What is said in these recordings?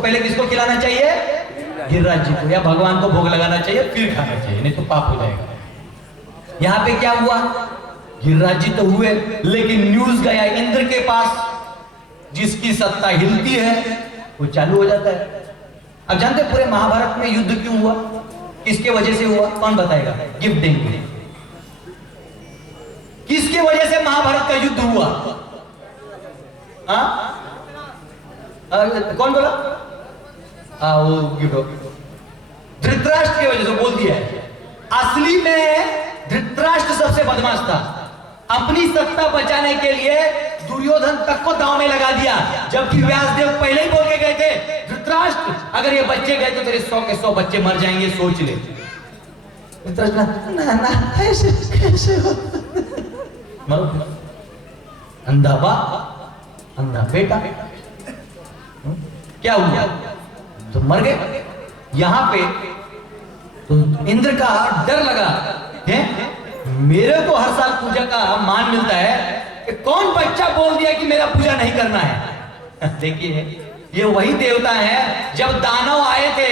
पहले किसको खिलाना चाहिए? गिरिराज जी को, या भगवान को भोग लगाना चाहिए फिर खाना चाहिए, नहीं तो पाप हो जाएगा। यहाँ पे क्या हुआ? गिरिराज जी तो हुए, लेकिन न्यूज गया इंद्र के पास, जिसकी सत्ता हिलती है वो चालू हो जाता है। अब जानते पूरे महाभारत में युद्ध क्यों हुआ, किसके वजह से हुआ? कौन बताएगा? गिफ्ट देंगे। किसके वजह से महाभारत का युद्ध हुआ? कौन बोला? वो धृतराष्ट्र की वजह से बोल दिया है। असली में धृतराष्ट्र सबसे बदमाश था। अपनी सत्ता बचाने के लिए दुर्योधन तक को दांव में लगा दिया, जबकि व्यासदेव पहले ही बोल के गए थे, धृतराष्ट्र अगर ये बच्चे गए तो तेरे 100 के 100 बच्चे मर जाएंगे, सोच ले। धृतराष्ट्र ना ऐसे अंधा बाप अंधा बेटा, क्या हुआ? तो मर गए। यहां पे तो इंद्र का डर लगा है, मेरे को हर साल पूजा का मान मिलता है कि कौन बच्चा बोल दिया कि मेरा पूजा नहीं करना है। देखिए ये वही देवता है, जब दानव आए थे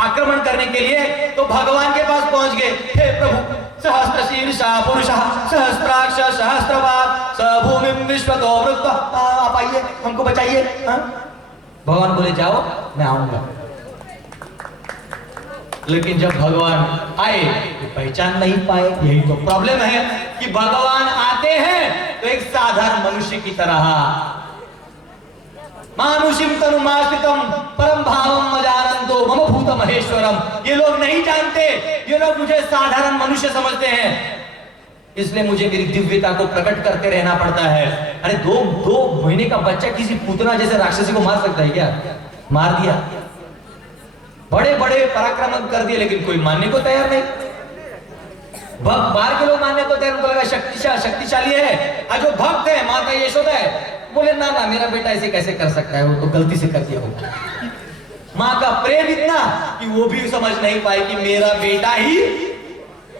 आक्रमण करने के लिए तो भगवान के पास पहुंच गए, हे प्रभु सहस्त्रशीर्षा पुरुषः सहस्त्राक्ष सहस्त्रपाद सभूमिं विश्वतो वृत्वा, आप आइए हमको बचाइए। भगवान बोले जाओ मैं आऊंगा। लेकिन जब भगवान आए तो पहचान नहीं पाए। यही तो प्रॉब्लम है कि भगवान आते हैं तो एक साधारण मनुष्य की तरह, मानुषिम तनुमाश्रितम परम भावम मजानंतो मम भूत महेश्वरम, ये लोग नहीं जानते, ये लोग मुझे साधारण मनुष्य समझते हैं, इसलिए मुझे मेरी दिव्यता को प्रकट करते रहना पड़ता है। अरे दो महीने का बच्चा किसी पूतना जैसे राक्षसी को मार सकता है क्या? मार दिया, बड़े बड़े पराक्रम कर दिए, लेकिन कोई मानने को तैयार नहीं। बाहर के लोग मानने को तैयार, उनको लगा शक्तिशाली है। और जो भक्त है माता यशोदा है, बोले ना ना मेरा बेटा ऐसे कैसे कर सकता है, वो तो गलती से कर दिया होगा। माँ का प्रेम इतना कि वो भी समझ नहीं पाई कि मेरा बेटा ही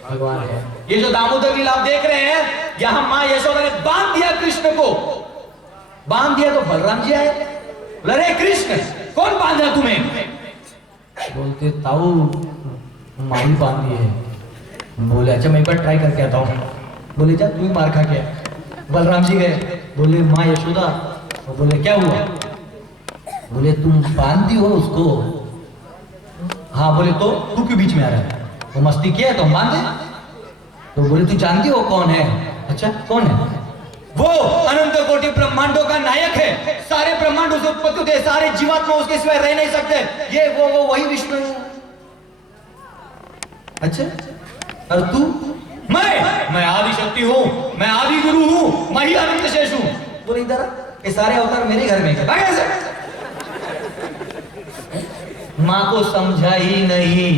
भगवान है। ये जो दामोदर लीला आप देख रहे हैं, यहां माँ यशोदा ने बांध दिया कृष्ण को, बांध दिया तो बलराम जी आए, अरे कृष्ण कौन बांधा तुम्हें? बोलते ताऊ माई बांधी है। बोले अच्छा मैं एक बार ट्राई करके आता हूँ। बोले जा तू मार खा गया। बलराम जी गए, बोले माँ यशोदा, तो बोले क्या हुआ? बोले तुम बांधी हो उसको। हाँ। बोले तो तू क्यों बीच में आ रहा है? वो मस्ती किया है तो हम बांधे। तो बोले तू जानती हो कौन है? अच्छा कौन है? वो अनंत कोटि ब्रह्मांडों का नायक है, सारे ब्रह्मांडों से उत्पत्ति होते हैं, सारे जीवात्मा उसके सिवाय रह नहीं सकते, ये वो वही विष्णु। अच्छा और तू? मैं आदि शक्ति हूं, मैं आदि गुरु हूं, मैं ही अनंत शेष हूं। बोले इधर ये सारे अवतार मेरे घर में है। मां को समझा ही नहीं,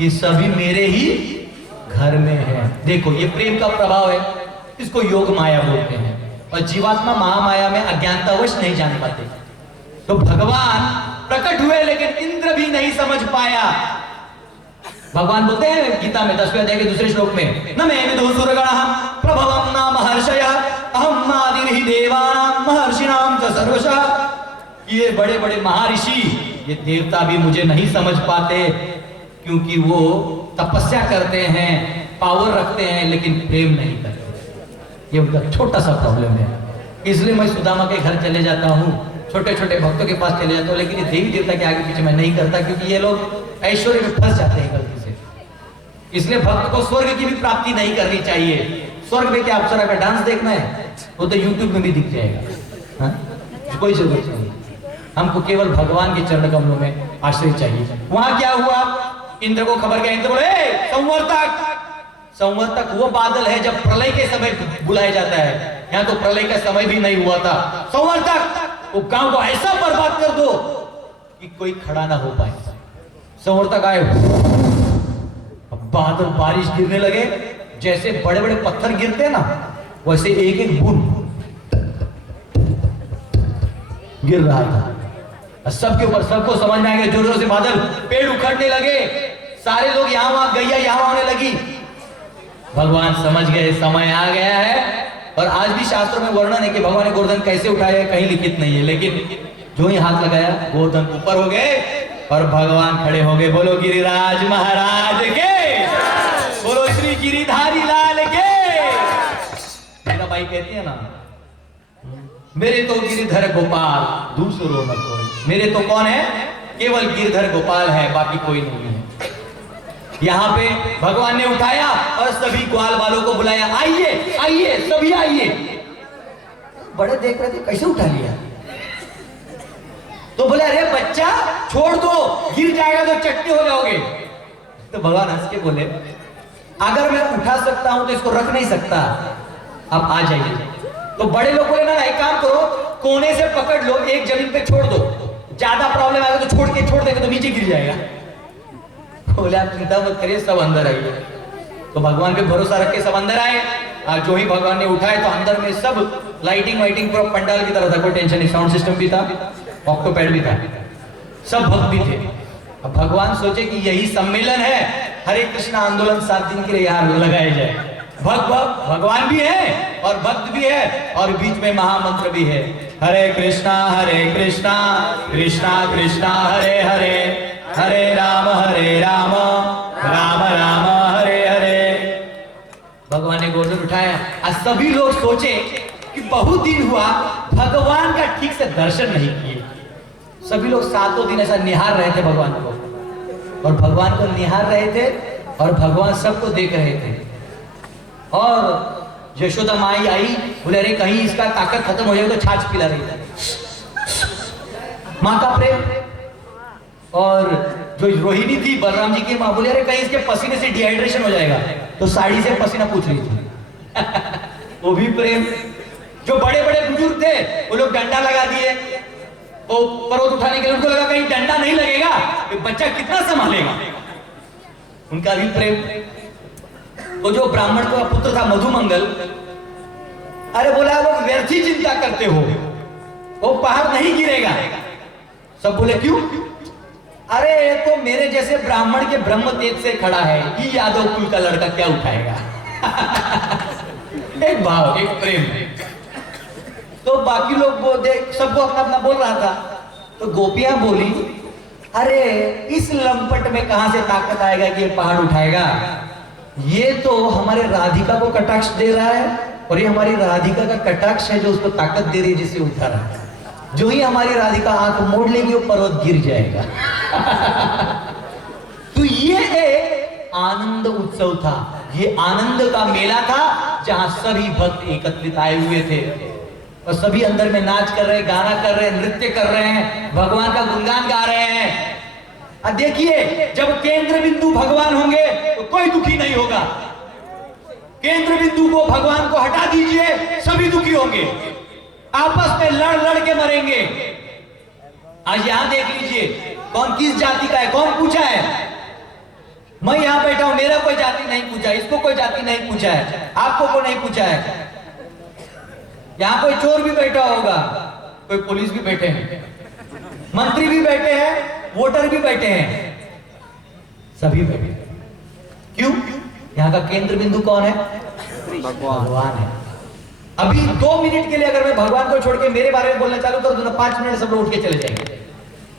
ये सभी मेरे ही घर में है। देखो ये प्रेम का प्रभाव है, इसको योग माया बोलते हैं। और जीवात्मा महामाया में अज्ञानतावश नहीं जान पाते। तो भगवान प्रकट हुए लेकिन इंद्र भी नहीं समझ पाया। भगवान बोलते हैं गीता में 10वें अध्याय के दूसरे श्लोक में, न मे विदुः सुरगणः प्रभवं न महर्षयः अहं आदिर्हि देवानां महर्षिणां च सर्वशः। ये बड़े बड़े महर्षि, ये देवता भी मुझे नहीं समझ पाते, क्योंकि वो तपस्या करते हैं, पावर रखते हैं, लेकिन प्रेम नहीं करते। ये उनका छोटा सा प्रॉब्लम है। इसलिए मैं सुदामा के घर चले जाता हूँ, छोटे छोटे भक्तों के पास चले जाता हूँ, लेकिन ये देवी देवता के आगे पीछे मैं नहीं करता, क्योंकि ये लोग ऐश्वर्य में फंस जाते हैं गलती से। इसलिए भक्त को स्वर्ग की भी प्राप्ति नहीं करनी चाहिए। स्वर्ग में क्या अप्सरा का डांस देखना है, वो तो यूट्यूब में भी दिख जाएगा। हाँ? कोई जरूरत नहीं, हमको केवल भगवान के चरण कमलों में आश्रय चाहिए। वहां क्या हुआ? इंद्र को खबर गया, इंद्र बोले संवर्तक। संवर्तक वो बादल है जब प्रलय के समय बुलाया जाता है, यहाँ तो प्रलय का समय भी नहीं हुआ था। संवर्तक वो गांव को ऐसा बर्बाद कर दो कि कोई खड़ा ना हो पाए। संवर्तक आए, बादल बारिश गिरने लगे, जैसे बड़े बड़े पत्थर गिरते हैं ना, वैसे एक एक बूंद गिर रहा था सबके ऊपर। सबको समझ में आ गया, जोर जोर से बादल, पेड़ उखड़ने लगे, सारे लोग यहां वहां, गैया यहां होने लगी। भगवान समझ गए समय आ गया है। और आज भी शास्त्रों में वर्णन है कि भगवान ने गोवर्धन कैसे उठाया, कहीं लिखित नहीं है, लेकिन जो ही हाथ लगाया गोवर्धन ऊपर हो गए और भगवान खड़े हो गए। बोलो गिरिराज महाराज के, बोलो श्री गिरिधारी लाल के। मेरा भाई कहती है ना, मेरे तो गिरिधर गोपाल दूसरों न कोई। मेरे तो कौन है? केवल गिरिधर गोपाल है, बाकी कोई नहीं है। यहाँ पे भगवान ने उठाया और सभी ग्वाल वालों को बुलाया, आइए आइए सभी आइए। बड़े देख रहे थे कैसे उठा लिया, तो बोले अरे बच्चा छोड़ दो, गिर जाएगा तो चट्टी हो जाओगे। तो भगवान हंस के बोले, अगर मैं उठा सकता हूं तो इसको रख नहीं सकता, अब आ जाइए। तो बड़े लोग बोले ना एक काम करो, कोने से पकड़ लो, एक जमीन पे छोड़ दो, ज्यादा प्रॉब्लम आएगा तो छोड़ देंगे तो नीचे गिर जाएगा। बोले आप चिंता मत करिए, सब अंदर आइए। तो भगवान पे भरोसा रख के सब अंदर आए। और जो ही भगवान ने उठाए तो अंदर में सब लाइटिंग वाइटिंग पूरा पंडाल की तरह था, कोई टेंशन नहीं, साउंड सिस्टम भी था, ऑक्टोपैड भी था, सब भक्त भी थे। अब भगवान सोचे कि यही सम्मेलन है, हरे कृष्णा आंदोलन 7 दिन के लिए यहाँ लगाया जाए। भगवान भी है और भक्त भी है और बीच में महामंत्र भी है, हरे कृष्णा कृष्णा कृष्णा हरे हरे, हरे राम राम राम हरे हरे। भगवान ने गोवर्धन उठाया और सभी लोग सोचे कि बहुत दिन हुआ भगवान का ठीक से दर्शन नहीं किए। सभी लोग 7 दिन ऐसा निहार रहे थे भगवान को, और भगवान को निहार रहे थे और भगवान सबको देख रहे थे। और यशोदा माई आई, बोले अरे कहीं इसका ताकत खत्म हो जाए तो छाछ पिला रही है, माँ का प्रेम। और जो रोहिणी थी बलराम जी की माँ, बोले अरे कहीं इसके पसीने से डिहाइड्रेशन हो जाएगा, तो साड़ी से पसीना पूछ रही थी वो भी प्रेम। जो बड़े बड़े बुजुर्ग थे वो लोग डंडा लगा दिए, वो पर्वत उठाने के लिए, उनको लगा कहीं डंडा नहीं लगेगा तो बच्चा कितना संभालेगा, उनका भी प्रेम। तो जो ब्राह्मण का पुत्र था मधुमंगल, अरे बोला लोग व्यर्थ ही चिंता करते हो, वो पहाड़ नहीं गिरेगा। सब बोले क्यों? अरे तो मेरे जैसे ब्राह्मण के ब्रह्म तेज से खड़ा है, कि यादव कुल का लड़का क्या उठाएगा एक भाव, एक प्रेम। तो बाकी लोग सबको अपना अपना बोल रहा था। तो गोपियां बोली, अरे इस लंपट में कहां से ताकत आएगा कि ये पहाड़ उठाएगा? ये तो हमारे राधिका को कटाक्ष दे रहा है, और ये हमारी राधिका का कटाक्ष है जो उसको ताकत दे रही है, जिससे उठा रहा है। जो ही हमारी राधिका आंख मोड़ लेगी वो पर्वत गिर जाएगा तो ये एक आनंद उत्सव था, ये आनंद का मेला था जहां सभी भक्त एकत्रित आए हुए थे और सभी अंदर में नाच कर रहे, गाना कर रहे, नृत्य कर रहे हैं, भगवान का गुणगान गा रहे हैं। अब देखिए, जब केंद्र बिंदु भगवान होंगे तो कोई दुखी नहीं होगा। केंद्र बिंदु को, भगवान को हटा दीजिए, सभी दुखी होंगे, आपस में लड़ लड़ के मरेंगे। आज यहां देख लीजिए, कौन किस जाति का है, कौन पूछा है? मैं यहां बैठा हूं, मेरा कोई जाति नहीं पूछा, इसको कोई जाति नहीं पूछा है, आपको को नहीं पूछा है। यहां कोई चोर भी बैठा होगा, कोई पुलिस भी बैठे हैं, मंत्री भी बैठे हैं, वोटर भी बैठे हैं, सभी बैठे। क्यों? यहां का केंद्र बिंदु कौन है? भगवान है। अभी 2 मिनट के लिए अगर मैं भगवान को छोड़ के मेरे बारे में बोलना चालू कर दूं ना, 5 मिनट सब लोग उठ के चले जाएंगे,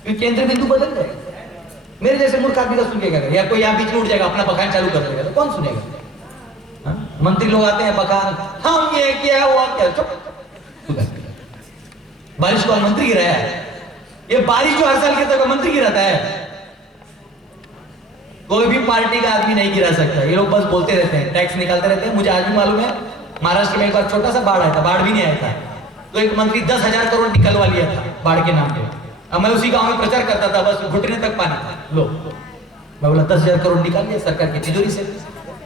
क्योंकि केंद्र बिंदु बदल गए। मेरे जैसे मूर्ख आदमी का सुन के क्या करेगा? या कोई यहाँ बीच में उठ जाएगा, अपना बखान चालू कर देगा, तो कौन सुनेगा? मंत्री लोग आते हैं, बखान, हम ये किया हुआ क्या, चुप। बारिश को मंत्री गिराया है, ये बारिश जो हर साल गिरता है मंत्री गिराता है? कोई भी पार्टी का आदमी नहीं गिरा सकता। ये लोग बस बोलते रहते हैं, टैक्स निकालते रहते हैं। मुझे आज भी मालूम है, महाराष्ट्र में एक बार छोटा सा बाढ़ आया था, बाढ़ भी नहीं आया था, तो एक मंत्री 10,000 करोड़ निकलवा लिया था बाढ़ के नाम पे। अब मैं उसी गांव में प्रचार करता था, बस घुटने तक पानी था। लो, मैं बोला 10,000 करोड़ निकाल लिया सरकार की तिजोरी से।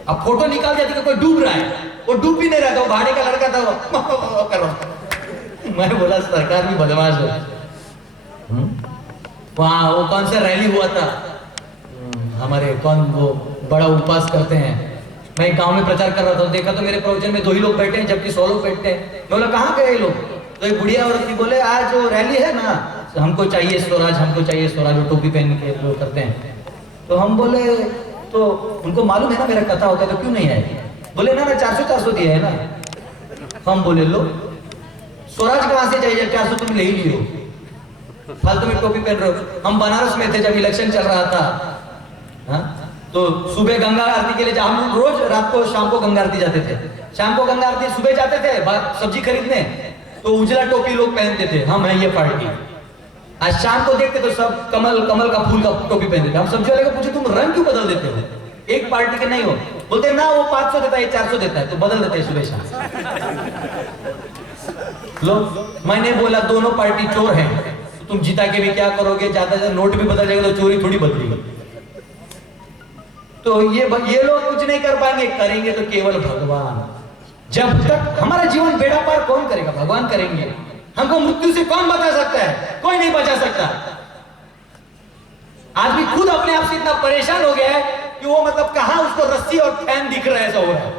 अब फोटो निकाल जाती, कोई डूब रहा है, वो डूब भी नहीं रहा था, वो भाड़े का लड़का था, वो कर रहा। मैं बोला सरकार भी बदमाश है। वहां वो कौन सा रैली हुआ था, हमारे कौन वो बड़ा उपवास करते हैं, मैं एक गांव में प्रचार कर रहा था, देखा तो मेरे प्रवचन में 2 ही लोग बैठे हैं, जबकि 100 लोग बैठते हैं। मैं बोला कहाँ गए लोग? तो एक बुढ़िया औरत थी, बोले आज जो रैली है ना, हमको चाहिए स्वराज, हमको चाहिए स्वराज, वो टोपी पहन के वो करते हैं। तो हम बोले, तो उनको मालूम है ना मेरा कथा होता है, तो क्यों नहीं आए? बोले ना 400 दिया है ना। हम बोले लो, स्वराज कहाँ से चाहिए, 400 तुम ले ही लियो। फालतू में टोपी पहन रहे हो। हम बनारस में थे जब इलेक्शन चल रहा था, हाँ? तो सुबह गंगा आरती के लिए हम रोज रात को शाम को गंगा आरती जाते थे। शाम को गंगा आरती सुबह जाते थे सब्जी खरीदने, तो उजला टोपी लोग पहनते थे, हम है ये पार्टी। आज शाम को देखते तो सब कमल का फूल का टोपी पहनते थे। हम सब्जी वाले को पूछे तुम रंग क्यों बदल देते हो, एक पार्टी के नहीं हो? बोलते ना वो 500 देता है 400 देता है, तो बदल देते हैं सुबह शाम। लो, मैंने बोला दोनों पार्टी चोर हैं, तो तुम जीता के भी क्या करोगे? ज्यादा नोट भी बदल जाएगा तो चोरी थोड़ी बदलेगी। तो ये लोग कुछ नहीं कर पाएंगे, करेंगे तो केवल भगवान। जब तक हमारा जीवन बेड़ा पार कौन करेगा? भगवान करेंगे। हमको मृत्यु से कौन बचा सकता है? कोई नहीं बचा सकता। आदमी खुद अपने आप से इतना परेशान हो गया है कि वो मतलब कहां उसको रस्सी और फैन दिख रहा है, ऐसा हो रहा है।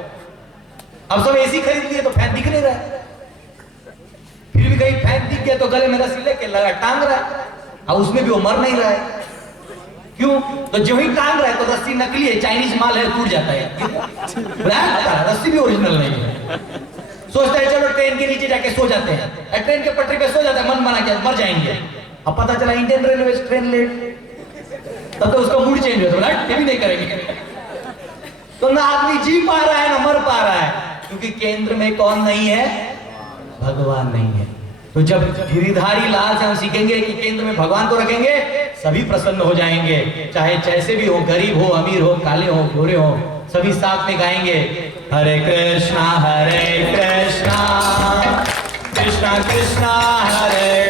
अब सब एसी खरीद लिए तो फैन दिख नहीं रहा है, फिर भी कहीं फैन दिख गया तो गले में रस्सी लेके लगा टांग रहा है, और उसमें भी वो मर नहीं रहा है। क्यों? तो जो ही टांग रहा है तो रस्सी नकली है, चाइनीज माल है, टूट जाता है। रस्सी भी ओरिजिनल नहीं है। सोचता है चलो ट्रेन के नीचे जाके सो जाते हैं, ट्रेन के पटरी पे सो जाता है, मन बना के मर जाएंगे। अब पता चला इंडियन रेलवे ट्रेन लेट, तब तो उसका मूड चेंज होता है, ये भी नहीं करेंगे। तो ना आदमी जी पा रहा है ना मर पा रहा है, क्योंकि केंद्र में कौन नहीं है? भगवान नहीं है। तो जब गिरिधारी लाल से हम सीखेंगे कि केंद्र में भगवान को रखेंगे, सभी प्रसन्न हो जाएंगे। चाहे जैसे भी हो, गरीब हो, अमीर हो, काले हो, गोरे हो, सभी साथ में गाएंगे हरे कृष्णा कृष्णा कृष्णा कृष्णा हरे